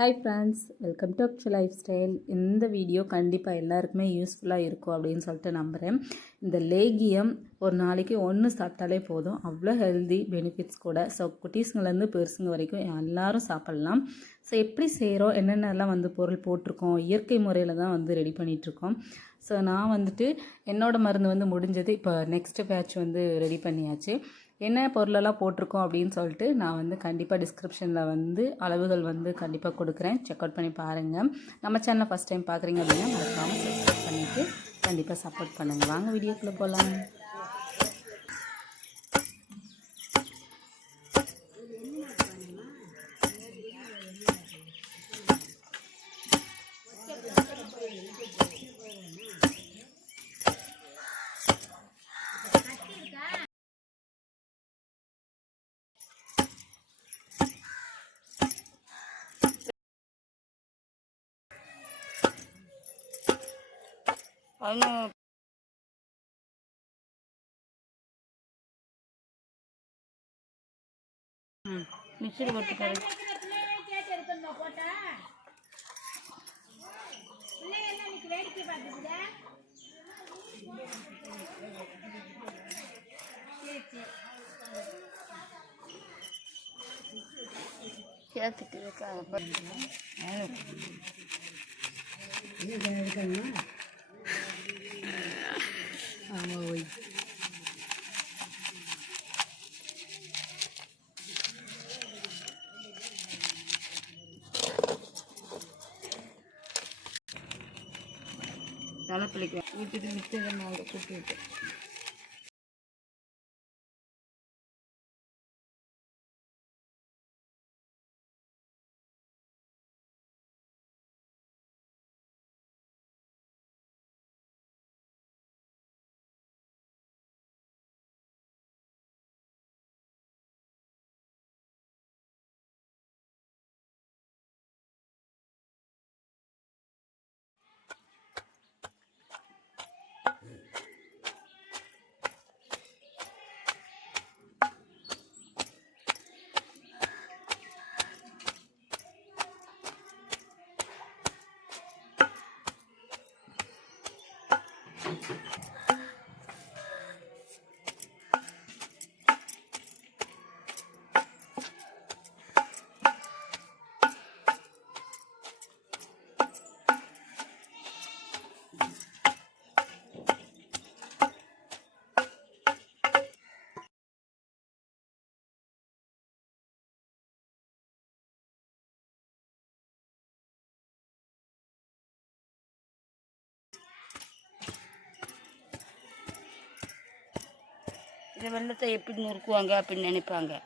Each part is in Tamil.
Hi friends, welcome to Akshu life style. இந்த வீடியோ கண்டிப்பாக எல்லாருக்குமே யூஸ்ஃபுல்லாக இருக்கும் அப்படின்னு சொல்லிட்டு நம்புகிறேன். இந்த லேகியம் ஒரு நாளைக்கு ஒன்று சாப்பிட்டாலே போதும், அவ்வளோ ஹெல்தி பெனிஃபிட்ஸ் கூட. ஸோ குட்டீஸுங்கலேருந்து பெருசுங்க வரைக்கும் எல்லாரும் சாப்பிட்லாம். ஸோ எப்படி செய்கிறோம், என்னென்னலாம் பொருள் போட்டிருக்கோம், இயற்கை முறையில் தான் ரெடி பண்ணிகிட்ருக்கோம். ஸோ நான் என்னோடய மருந்து முடிஞ்சது. இப்போ நெக்ஸ்ட் பேட்ச் ரெடி பண்ணியாச்சு. என்ன பொருளெல்லாம் போட்டிருக்கோம் அப்படின்னு சொல்லிட்டு நான் கண்டிப்பாக டிஸ்கிரிப்ஷனில் அளவுகள் கண்டிப்பாக கொடுக்குறேன். செக் அவுட் பண்ணி பாருங்கள். நம்ம சேனலை ஃபஸ்ட் டைம் பார்க்குறீங்க அப்படின்னா மறக்காமல் சப்ஸ்கிரைப் பண்ணிவிட்டு கண்டிப்பாக சப்போர்ட் பண்ணுங்கள். வாங்க வீடியோக்குள்ளே போகலாம். மிக்சரி போட்டு சேர்த்துட்டு ஆமாம் ஓய் நல்லா பிடிக்கும். வீட்டுக்கு மிச்சம் நாங்கள் கூப்பிட்டு இதை வெள்ளத்தை எப்படி நொறுக்குவாங்க அப்படின்னு நினைப்பாங்க.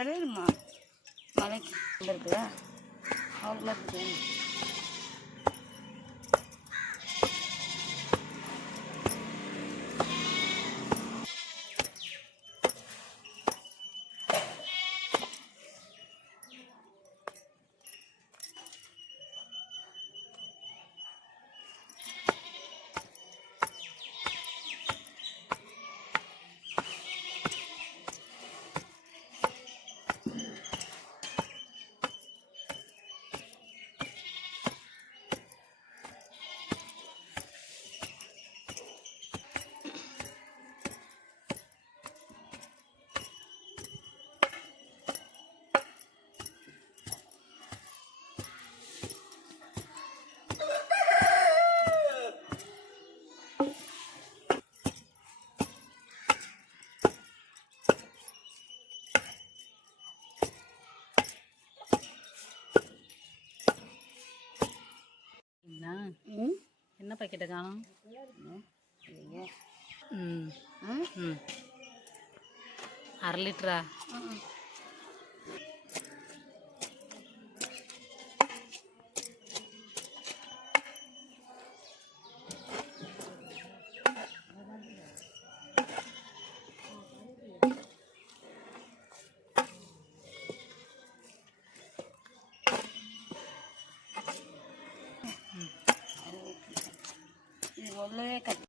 இலையுமா மலைக்கு இருக்குதா அவ்வளோ இருக்குது. என்ன பாக்கெட்டை காணும்? அரை லிட்டரா? சொல்லவே கட்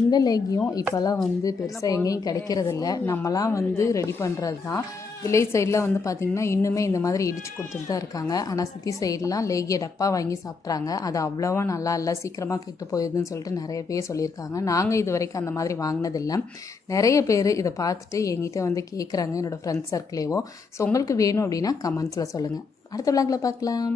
இந்த லேகியம் இப்போல்லாம் வந்து பெருசாக எங்கேயும் கிடைக்கிறதில்ல. நம்மலாம் வந்து ரெடி பண்ணுறது தான். வில்லேஜ் சைடில் வந்து பார்த்திங்கன்னா இன்னுமே இந்த மாதிரி இடித்து கொடுத்துட்டு தான் இருக்காங்க. ஆனால் சிட்டி சைட்லாம் லேகிய டப்பா வாங்கி சாப்பிட்றாங்க. அது அவ்வளோவா நல்லா இல்லை, சீக்கிரமாக கெட்டு போயிடுதுன்னு சொல்லிட்டு நிறைய பேர் சொல்லியிருக்காங்க. நாங்கள் இது வரைக்கும் அந்த மாதிரி வாங்கினதில்லை. நிறைய பேர் இதை பார்த்துட்டு என்கிட்ட வந்து கேட்குறாங்க, என்னோடய ஃப்ரெண்ட்ஸ் சர்க்கிளேவோ. ஸோ உங்களுக்கு வேணும் அப்படின்னா கமெண்ட்ஸில் சொல்லுங்கள். அடுத்த விளாகில் பார்க்கலாம்.